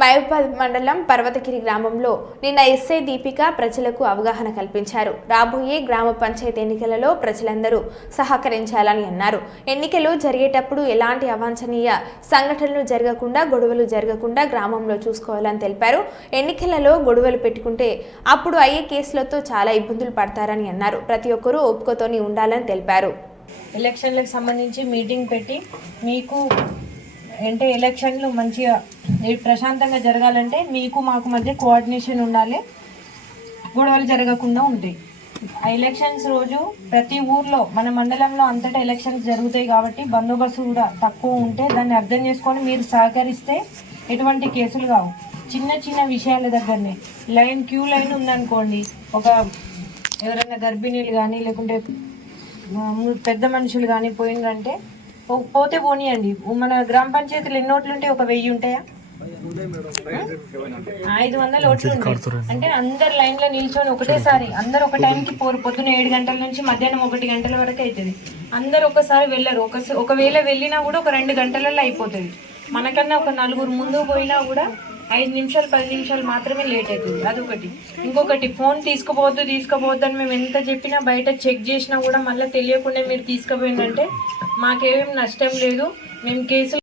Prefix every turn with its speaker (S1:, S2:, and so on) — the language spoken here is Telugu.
S1: రాయపాద్ మండలం పర్వతగిరి గ్రామంలో నిన్న ఎస్ఐ దీపిక ప్రజలకు అవగాహన కల్పించారు. రాబోయే గ్రామ పంచాయతీ ఎన్నికలలో ప్రజలందరూ సహకరించాలని అన్నారు. ఎన్నికలు జరిగేటప్పుడు ఎలాంటి అవాంఛనీయ సంఘటనలు జరగకుండా గొడవలు జరగకుండా గ్రామంలో చూసుకోవాలని తెలిపారు. ఎన్నికలలో గొడవలు పెట్టుకుంటే అప్పుడు అయ్యే కేసులతో చాలా ఇబ్బందులు పడతారని అన్నారు. ప్రతి ఒక్కరూ ఓపికతోని ఉండాలని తెలిపారు.
S2: ఎలక్షన్లకు సంబంధించి మీటింగ్ పెట్టి మీకు అంటే ఎలక్షన్లు మంచిగా ప్రశాంతంగా జరగాలంటే మీకు మాకు మధ్య కోఆర్డినేషన్ ఉండాలి. గొడవలు జరగకుండా ఉంటాయి. ఆ ఎలక్షన్స్ రోజు ప్రతి ఊర్లో మన మండలంలో అంతటా ఎలక్షన్స్ జరుగుతాయి కాబట్టి బందోబస్తు కూడా తక్కువ ఉంటే దాన్ని అర్థం చేసుకొని మీరు సహకరిస్తే ఎటువంటి కేసులు కావు. చిన్న చిన్న విషయాల దగ్గరనే. లైన్ క్యూ లైన్ ఉందనుకోండి ఒక ఎవరైనా గర్భిణీలు కానీ లేకుంటే పెద్ద మనుషులు కానీ పోయిందంటే పోతే పోనీయండి. మన గ్రామ పంచాయతీలు ఎన్ని ఓట్లు ఉంటాయి? ఒక వెయ్యి ఉంటాయా? ఐదు వందల ఓట్లు ఉంటాయి. అంటే అందరు లైన్లో నిల్చొని ఒకటేసారి అందరు ఒక టైంకి పోరు పొద్దున ఏడు గంటల నుంచి మధ్యాహ్నం ఒకటి గంటల వరకు అవుతుంది అందరు ఒకసారి వెళ్ళరు. ఒక ఒకవేళ వెళ్ళినా కూడా ఒక రెండు గంటలలో అయిపోతుంది. మనకన్నా ఒక నలుగురు ముందు పోయినా కూడా ఐదు నిమిషాలు పది నిమిషాలు మాత్రమే లేట్ అవుతుంది అదొకటి. ఇంకొకటి ఫోన్ తీసుకుపోవద్దు తీసుకుపోవద్దు అని మేము ఎంత చెప్పినా బయట చెక్ చేసినా కూడా మళ్ళీ తెలియకుండా మీరు తీసుకుపోయిందంటే మాకేమేం నష్టం లేదు. మేము కేసులు